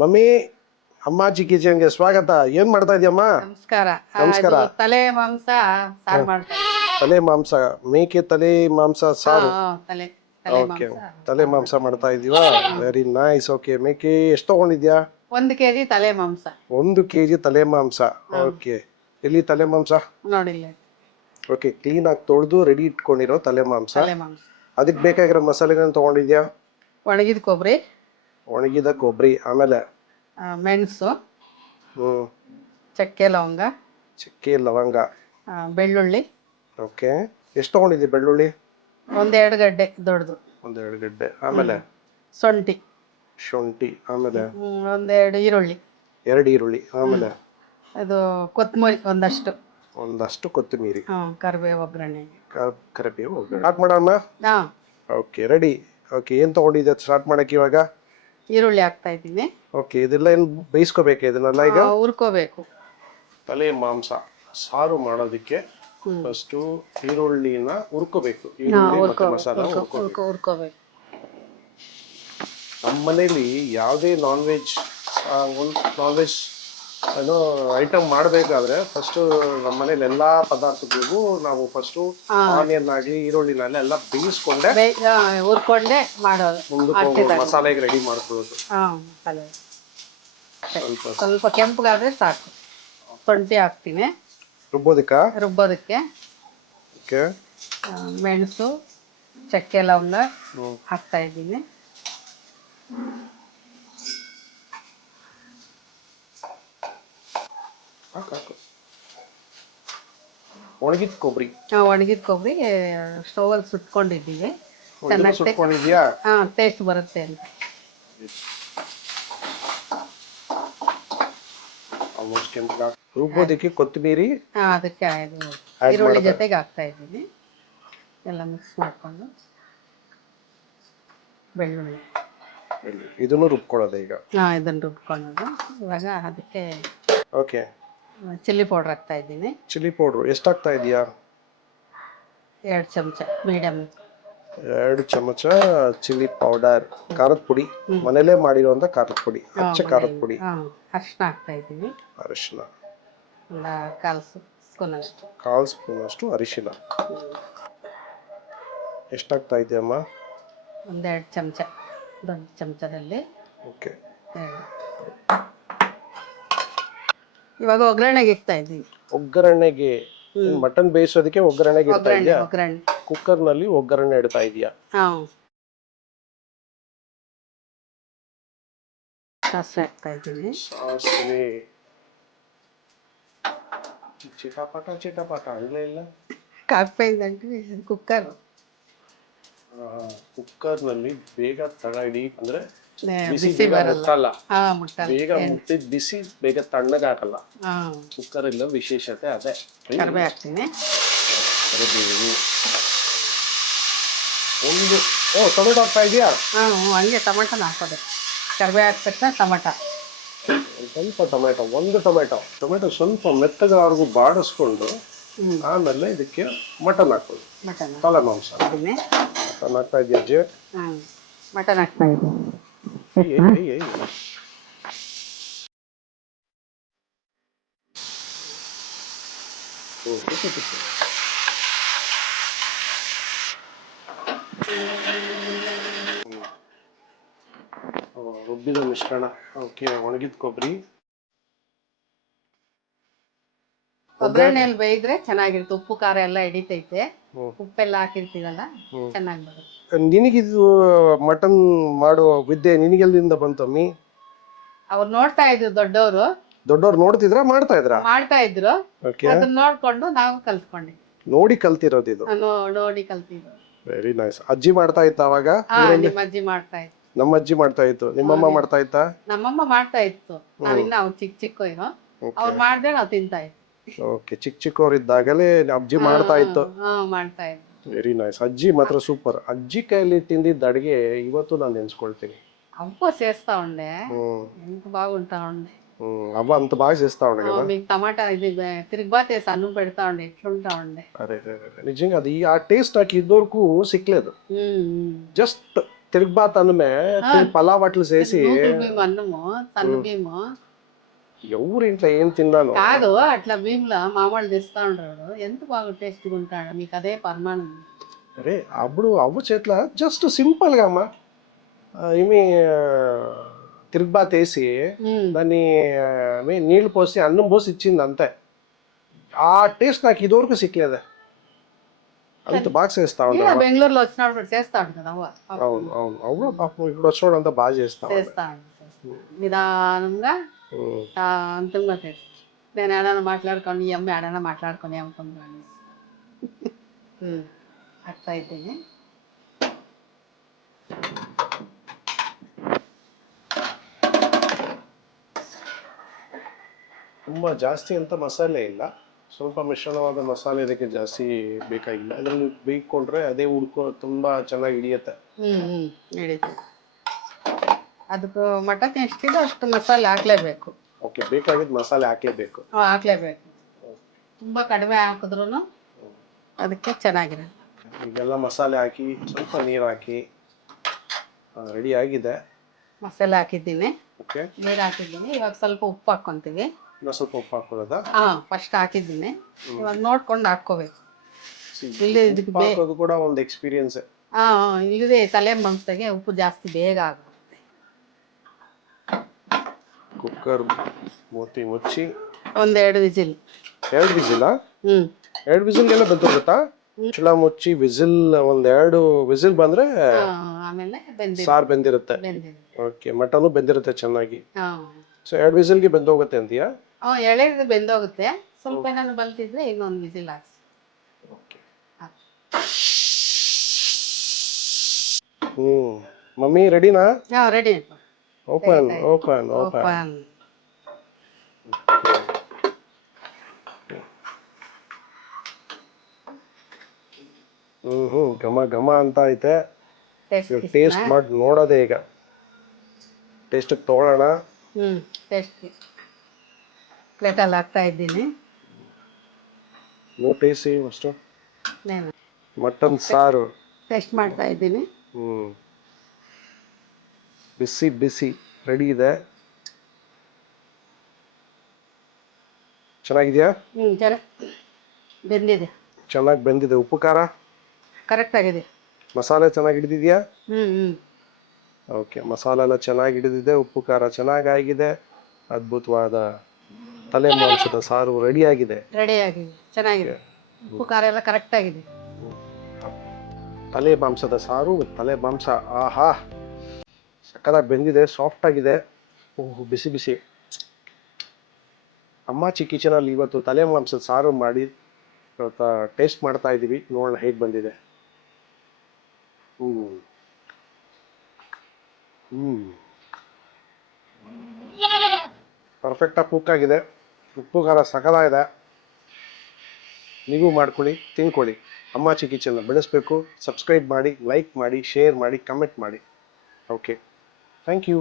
Mummy ಅಮ್ಮಾಜಿ ಕಿಚನ್ಗೆ ಸ್ವಾಗತ. ಏನ್ ಮಾಡ್ತಾ ಇದೀಯಮ್ಮ? ನಮಸ್ಕಾರ. ನಮಸ್ಕಾರ. ಇದು ತಲೆ ಮಾಂಸ ಸಾರು ಮಾಡ್ತಾ ಇದ್ದೀನಿ. ತಲೆ ಮಾಂಸ, ಮೇಕೆ ತಲೆ ಮಾಂಸ ಸಾರು. ತಲೆ ಓಕೆ, ಮಾಂಸ ತಲೆ ಮಾಂಸ ಮಾಡ್ತಾ ಇದೀವಾ? Very nice. ಓಕೆ, ಮೇಕೆ ಎಷ್ಟು ತಗೊಂಡಿದ್ಯಾ? 1 ಕೆಜಿ ತಲೆ ಮಾಂಸ. 1 ಕೆಜಿ ತಲೆ ಮಾಂಸ. ಓಕೆ, ಎಲ್ಲಿ ತಲೆ ಮಾಂಸ? ನೋಡಿಲ್ಲ. ಓಕೆ, ಕ್ಲೀನ್ ಆಗಿ ತೊಳೆದು ರೆಡಿ ಇಟ್ಕೊಂಡಿರೋ ತಲೆ ಮಾಂಸ. ತಲೆ ಮಾಂಸ. ಅದಕ್ಕೆ ಬೇಕಾಗಿರೋ ಮಸಾಲೆಗಳನ್ನ ತಗೊಂಡಿದ್ಯಾ? ಒಣಗಿದ ಕೊಬ್ಬರಿ, ಒಣಗಿದ ಕೊಬ್ಬರಿ, ಆಮೇಲೆ ಮೆಣಸು, ಹ್ಮ್ ಚಕ್ಕೆ ಲವಂಗ, ಚಕ್ಕೆ ಲವಂಗ, ಬೆಳ್ಳುಳ್ಳಿ. ಓಕೆ, ಎಷ್ಟು ತಗೊಂಡಿದ್ದಿ ಬೆಳ್ಳುಳ್ಳಿ? 1-2 ಗಡ್ಡೆ ದೊಡ್ಡದು. 1-2 ಗಡ್ಡೆ, ಆಮೇಲೆ ಶುಂಠಿ, ಆಮೇಲೆ 1-2 ಈರುಳ್ಳಿ, 2 ಈರುಳ್ಳಿ, ಆಮೇಲೆ ಅದು ಕೊತ್ತಂಬರಿ ಒಂದಷ್ಟು ಕೊತ್ತಂಬರಿ, ಕರಿಬೇವು ಒಗ್ಗರಣೆಗೆ. ಕರಿಬೇವು ಸ್ಟಾರ್ಟ್ ಮಾಡೋಣ. ಹಾ, ಓಕೆ, ರೆಡಿ. ಓಕೆ, ಏನ್ ತಗೊಂಡಿದ್ದೆ ಸ್ಟಾರ್ಟ್ ಮಾಡಕ್ಕೆ ಇವಾಗ? ಈರುಳ್ಳಿ ಹಾಕ್ತಾ ಇದ್ದೀನಿ. ಓಕೆ, ಇದೆಲ್ಲ ಏನು ಬೇಯಿಸ್ಕೋಬೇಕು ಇದನ್ನೆಲ್ಲ ಈಗ? ಹುರ್ಕೋಬೇಕು. ತಲೆ ಮಾಂಸ ಸಾರು ಮಾಡೋದಕ್ಕೆ ಫಸ್ಟ್ ಈರುಳ್ಳಿನ ಹುರ್ಕೋಬೇಕು. ಈರುಳ್ಳಿ ಮತ್ತೆ ಮಸಾಲ ಹುರ್ಕೋಬೇಕು. ನಮ್ಮ ಮನೇಲಿ ಯಾವುದೇ ನಾನ್ ವೆಜ್ ಏನೋ ಐಟಮ್ ಮಾಡಬೇಕಾದ್ರೆ ಫಸ್ಟ್ ನಮ್ಮ ಮನೇಲಿ ಎಲ್ಲಾ ಪದಾರ್ಥಗಳಿಗೂ ನಾವು ಫಸ್ಟ್ ಆನಿಯನ್ ಆಗಲಿ ಈರುಳ್ಳಿನಲ್ಲಿ ಎಲ್ಲ ಬೇಯಿಸ್ಕೊಂಡೆ ಹುರ್ಕೊಂಡೆ ಮಾಡೋದು. ಮುಂದಕ್ಕೆ ಮಸಾಲೆಗೆ ರೆಡಿ ಮಾಡ್ಕೊಳ್ಳೋದು. ಸ್ವಲ್ಪ ಕೆಂಪಗಾದ್ರೆ ಸಾಕು. ಶುಂಠಿ ಹಾಕ್ತೀನಿ ರುಬ್ಬೋದಕ್ಕೆ. ಮೆಣಸು, ಚಕ್ಕೆ ಲವಂಗ ಹಾಕ್ತಾ ಇದ್ದೀನಿ. ಒಣಗಿದ ಕೊಬ್ಬರಿ ಸ್ಟೌವಲ್ಲಿ ಸುಟ್ಕೊಂಡಿದ್ದೀವಿ. ಸುಟ್ಕೊಂಡಿದ್ಯಾ? ಟೇಸ್ಟ್ ಬರುತ್ತೆ ಅಂತ. ರುಬ್ಬೋದಕ್ಕೆ ಕೊತ್ತಂಬರಿ, ಅದಕ್ಕೆ ಈರುಳ್ಳಿ ಜೊತೆಗೆ ಹಾಕ್ತಾ ಇದ್ದೀನಿ. ಎಲ್ಲ ಮಿಕ್ಸ್ ಮಾಡ್ಕೊಂಡು ಬೆಳ್ಳುಳ್ಳಿ ಇದನ್ನು ರುಬ್ಕೊಳ್ಳೋದು ಈಗ. ಇದನ್ನು ರುಬ್ಕೊಳ್ಳೋದು. ಇವಾಗ ಅದಕ್ಕೆ ಓಕೆ, ಚಿಲ್ಲಿ ಪೌಡರ್ ಹಾಕ್ತಾ ಇದ್ದೀನಿ. ಚಿಲ್ಲಿ ಪೌಡರ್ ಎಷ್ಟು ಹಾಕ್ತಾ ಇದೀಯಾ? 2 ಚಮಚ ಮೀಡಿಯಂ. 2 ಚಮಚ ಚಿಲ್ಲಿ ಪೌಡರ್. ಖಾರದ ಪುಡಿ, ಮನೇಲೇ ಮಾಡಿರುವಂತ ಖಾರದ ಪುಡಿ, ಅಚ್ಚ ಖಾರದ ಪುಡಿ. ಅರಿಶಿನ ಹಾಕ್ತಾ ಇದ್ದೀನಿ. ಅರಿಶಿನ ಒಂದು 1/4 ಸ್ಪೂನ್ ಅಷ್ಟು ಅರಿಶಿನ. ಎಷ್ಟಾಗ್ತಾ ಇದೆಯಮ್ಮ? 1-2 ಚಮಚ, ದೊಡ್ಡ ಚಮಚದಲ್ಲಿ. ಓಕೆ, ಇವಾಗ ಒಗ್ಗರಣೆಗೆ ಇಡ್ತಾ ಇದ್ದೀನಿ. ಒಗ್ಗರಣೆಗೆ ಮಟನ್ ಬೇಯಿಸೋದಕ್ಕೆ ಒಗ್ಗರಣೆಗೆ ಇಡ್ತಾ ಇದೆಯಾ? ಕುಕ್ಕರ್ ನಲ್ಲಿ ಒಗ್ಗರಣೆ ಇಡ್ತಾ ಇದೆಯಾ? ಸಾಸಿವೆ ಹಾಕ್ತಾ ಇದ್ದೀನಿ. ಸಾಸಿವೆ ಚಿಟಪಟ ಇಲ್ಲ ಕುಕ್ಕರ್ ನಲ್ಲಿ ಬೇಗ ತಗಡಿ ಅಂದ್ರೆ ಬಿಸಿ ಬರಲ್ಲ. ಬೇಗ ಮುಟ್ಟಿದ ಬಿಸಿ ಬೇಗ ತಣ್ಣಗಾಗಲ್ಲ. ಕುಕ್ಕರ್ ಇಲ್ಲ ವಿಶೇಷತೆ ಅದೇ. ಕರಿಬೇವು ಹಾಕ್ತೀನಿ. ಟೊಮೆಟೊ ಹಾಕ್ತಾ ಇದೆಯಾ? ಹಂಗೆ ಟೊಮೆಟೊನ ಹಾಕೋದು. ಕರಿಬೇವು ಹಾಕಿದ ತಕ್ಷಣ ಸ್ವಲ್ಪ ಟೊಮೆಟೊ ಸ್ವಲ್ಪ ಮೆತ್ತಗವರೆಗೂ ಬಾಡಿಸ್ಕೊಂಡು ಆಮೇಲೆ ಇದಕ್ಕೆ ಮಟನ್ ಹಾಕೋದು. ತಲೆ ಮಾಂಸ ಮಟನ್ ಹಾಕ್ತಾ ಇದೆಯಾ ಅಜ್ಜಿ? ಮಟನ್ ಹಾಕ್ತಾ ಇದ್ದೀನಿ. ರುಬ್ಬಿದ ಮಿಶ್ರಣ. ಓಕೆ, ಒಣಗಿದ ಕೊಬ್ಬರಿ. ಒಗ್ಗರಣೆಯಲ್ಲಿ ಬೇಯಿದ್ರೆ ಚೆನ್ನಾಗಿರುತ್ತೆ. ಉಪ್ಪು ಖಾರ ಎಲ್ಲ ಹಿಡಿತೈತೆ. ಉಪ್ಪೆಲ್ಲ ಹಾಕಿರ್ತೀವಲ್ಲ, ಚೆನ್ನಾಗಿ ಬರುತ್ತೆ. ನಿನಗಿದು ಮಟನ್ ಮಾಡುವ ವಿದ್ಯೆ ನಿನಗೆಲ್ಲಿಂದ ಬಂತಮ್ಮಿ? ಅವ್ರು ನೋಡ್ತಾ ಇದ್ರು ದೊಡ್ಡವ್ರು ನೋಡ್ತಿದ್ರ ಮಾಡ್ತಾ ಇದ್ರು. ಅದನ್ನ ನೋಡ್ಕೊಂಡು ನಾವು ಕಲ್ತ್ಕೊಂಡಿ. ನೋಡಿ ಕಲ್ತಿರೋದು? ನೋಡಿ ಕಲ್ತಿದ್ರು. Very nice. ಅಜ್ಜಿ ಮಾಡ್ತಾ ಇತ್ತ ಅವಾಗ? ನಿಮ್ಮ ಅಜ್ಜಿ ಮಾಡ್ತಾ ಇತ್ತು. ನಮ್ಮ ಅಜ್ಜಿ ಮಾಡ್ತಾ ಇತ್ತು. ನಿಮ್ಮಮ್ಮ ಮಾಡ್ತಾ ಇತ್ತ? ನಮ್ಮಮ್ಮ ಮಾಡ್ತಾ ಇತ್ತು. ನಾವಿನ್ನ ಅವ್ರು ಚಿಕ್ಕ ಇರೋ ಅವ್ರು ಮಾಡಿದ್ರೆ ನಾವು ತಿಂತಾ ಇತ್ತು. ಓಕೆ, ಚಿಕ್ಕವರಿದ್ದಾಗಲೇ ಅಜ್ಜಿ ಮಾಡ್ತಾ ಇತ್ತು. ಮಾಡ್ತಾ ಇತ್ತು. Very nice. ಅಜ್ಜಿ ಮಾತ್ರ ಸೂಪರ್. ಅಜ್ಜಿ ಕೈಯಲ್ಲಿ ತಿಂದಿದ್ದ ಅಡಿಗೆ ಇವತ್ತು ನಾನು ನೆನ್ಸ್ಕೊಳ್ತೀನಿ. అవ్వ చేస్తా ఉండే ఎంత బాగుంటా ఉండే. అవ్వ అంత బాగా చేస్తా ఉండే కదా. మీకు టమాటా ఇది తిరిగిబాత్ వేసి అన్నం పెడతా ఉండే, ఎట్లుంటా ఉండే. అరే నిజంగా అది ఆ టేస్ట్ నాకు ఇదివరకు సిక్కలేదు. జస్ట్ తిరుగుబాత్ అన్నమే పలావ్ అట్లు చేసి నూగులు బియ్యం అన్నము సన్న బియ్యము ఎవరు ఇంట్లో ఏం తిన్నాను కాదు అట్లా బియ్యంలో మామూలు తెస్తా ఉంటాడు ఎంత బాగా టేస్ట్గా ఉంటాడు మీకు అదే పరమాణం అరే అప్పుడు అవ్వ చేట్ల జస్ట్ సింపుల్ గా అమ్మా ఏమి తిరుగుబాత్ వేసి దాన్ని నీళ్లు పోసి అన్నం పోసి ఇచ్చింది అంతే ఆ టేస్ట్ నాకు ఇదివరకు సిక్కలేదా అంత బాగా చేస్తా ఉంటా బెంగళూరులో వచ్చినప్పుడు చేస్తాడు కదా అవును అవును అవును పాపం ఇప్పుడు వచ్చినప్పుడు అంతా బాగా చేస్తాడు నిదానంగా అంతంగా చేస్తాను నేను ఏడైనా మాట్లాడుకొని ఈ అమ్మ ఏడైనా మాట్లాడుకొని అమ్ముకుంటాను అట్లా అయితే ತುಂಬ ಜಾಸ್ತಿ ಅಂತ ಮಸಾಲೆ ಇಲ್ಲ ಸ್ವಲ್ಪ ಮಿಶ್ರಣವಾದ ಮಸಾಲೆ ಇದಕ್ಕೆ ಜಾಸ್ತಿ ಬೇಕಾಗಿಲ್ಲ ಅದನ್ನು ಬೇಯಿಕೊಂಡ್ರೆ ಅದೇ ತುಂಬಾ ಚೆನ್ನಾಗಿ ಹಿಡಿಯುತ್ತೆ ಹಿಡಿಯುತ್ತೆ ಅದಕ್ಕೆ ಮಟನ್ ಎಷ್ಟಿದೆ ಅಷ್ಟು ಮಸಾಲೆ ಹಾಕ್ಲೇಬೇಕು ಓಕೆ ಬೇಕಾಗಿದ್ದು ಮಸಾಲೆ ಹಾಕ್ಲೇಬೇಕು ಹಾಕ್ಲೇಬೇಕು ತುಂಬಾ ಕಡಿಮೆ ಹಾಕಿದ್ರು ಅದಕ್ಕೆ ಚೆನ್ನಾಗಿರುತ್ತೆ ಈಗೆಲ್ಲ ಮಸಾಲೆ ಹಾಕಿ ಸ್ವಲ್ಪ ನೀರು ಹಾಕಿ ರೆಡಿ ಆಗಿದೆ ಮಸಾಲೆ ಹಾಕಿದ್ದೀನಿ ಓಕೆ ನೀರು ಹಾಕಿದ್ದೀನಿ ಇವಾಗ ಸ್ವಲ್ಪ ಉಪ್ಪು ಹಾಕ್ಕೊಂತೀವಿ ಸ್ವಲ್ಪ ಉಪ್ಪು ಹಾಕೋದಾ ಫಸ್ಟ್ ಹಾಕಿದ್ದೀನಿ ಇವಾಗ ನೋಡ್ಕೊಂಡು ಹಾಕ್ಕೋಬೇಕು ಹಾಕೋದು ಕೂಡ ಒಂದು ಎಕ್ಸ್ಪೀರಿಯನ್ಸ್ ಇಲ್ಲದೆ ತಲೆ ಮಾಂಸದಾಗೆ ಉಪ್ಪು ಜಾಸ್ತಿ ಬೇಗ ಆಗುತ್ತೆ ಕುಕ್ಕರ್ ಮೂತಿ ಮುಚ್ಚಿ ಒಂದೆರಡು ವಿಸಿಲ್ ಎರಡು ವಿಸಿಲ್ ಎರಡು ವಿಸಿಲ್ಗೆಲ್ಲ ಬಂದೋಗುತ್ತಾ ಚುಳ ಮುಚ್ಚಿ ವಿಸಿಲ್ ಒಂದೆರಡು ವಿಸಿಲ್ ಬಂದ್ರೆ ಆಮೇಲೆ ಸಾರು ಬೆಂದಿರುತ್ತೆ ಓಕೆ ಮಟನು ಬೆಂದಿರುತ್ತೆ ಚೆನ್ನಾಗಿ ಸೊ ಎರಡು ವಿಸಿಲ್ಗೆ ಬೆಂದೋಗುತ್ತೆ ಅಂತೀಯಾ ಎಳೆದು ಬೆಂದೋಗುತ್ತೆ ಸ್ವಲ್ಪ ನಾನು ಬಲ್ತಿದ್ರೆ ಇನ್ನೊಂದು ವಿಸಿಲ್ ಹಾಕ್ಸಿ ಮಮ್ಮಿ ರೆಡಿನಾ ರೆಡಿ ಓಪನ್ ಓಪನ್ ಓಪನ್ ಘಮ ಘಮ ಅಂತ ಐತೆ ಟೇಸ್ಟ್ ಮಾಡಿ ನೋಡೋದೇ ಈಗ ಟೇಸ್ಟ್ ತಗೊಳ್ಳೋಣ ಟೇಸ್ಟ್ ಪ್ಲೇಟಲ್ಲಿ ಹಾಕ್ತಾ ಇದ್ದೀನಿ ಟೇಸ್ಟ್ ಅಷ್ಟು ಮಟನ್ ಸಾರು ಟೇಸ್ಟ್ ಮಾಡ್ತಾ ಇದ್ದೀನಿ ಬಿಸಿ ಬಿಸಿ ರೆಡಿ ಇದೆ ಚೆನ್ನಾಗಿದೆಯಾ ಬೆಂದಿದೆ ಚೆನ್ನಾಗಿ ಬೆಂದಿದೆ ಉಪ್ಪು ಖಾರ ಕರೆಕ್ಟ್ ಆಗಿದೆ ಮಸಾಲೆ ಚೆನ್ನಾಗಿ ಹಿಡಿದಿದೆಯಾ ಓಕೆ ಮಸಾಲೆ ಎಲ್ಲ ಚೆನ್ನಾಗಿ ಹಿಡಿದಿದೆ ಉಪ್ಪು ಖಾರ ಚೆನ್ನಾಗಿದೆ ಅದ್ಭುತವಾದ ತಲೆ ಮಾಂಸದ ಸಾರು ರೆಡಿ ಆಗಿದೆ ಚೆನ್ನಾಗಿದೆ ಉಪ್ಪು ಖಾರ ಎಲ್ಲ ಕರೆಕ್ಟ್ ಆಗಿದೆ ತಲೆ ಮಾಂಸದ ಸಾರು ತಲೆ ಮಾಂಸ ಆಹಾ ಸಕ್ಕತ್ತಾಗಿ ಬೆಂದಿದೆ ಸಾಫ್ಟ್ ಆಗಿದೆ ಓಹ್ ಬಿಸಿ ಬಿಸಿ ಅಮ್ಮಾಚಿ ಕಿಚನ್ ಅಲ್ಲಿ ಇವತ್ತು ತಲೆ ಮಾಂಸದ ಸಾರು ಮಾಡಿ ಟೇಸ್ಟ್ ಮಾಡ್ತಾ ಇದೀವಿ ನೋಡೋಣ ಹೇಗೆ ಬಂದಿದೆ ಪರ್ಫೆಕ್ಟಾಗಿ ಕುಕ್ ಆಗಿದೆ ಉಪ್ಪು ಖಾರ ಸಕಲಾಗಿದೆ ನೀವು ಮಾಡ್ಕೊಳ್ಳಿ ತಿನ್ಕೊಳ್ಳಿ ಅಮ್ಮಾಚಿ ಕಿಚನ್ನ ಬೆಳೆಸಬೇಕು ಸಬ್ಸ್ಕ್ರೈಬ್ ಮಾಡಿ ಲೈಕ್ ಮಾಡಿ ಶೇರ್ ಮಾಡಿ ಕಮೆಂಟ್ ಮಾಡಿ ಓಕೆ ಥ್ಯಾಂಕ್ ಯು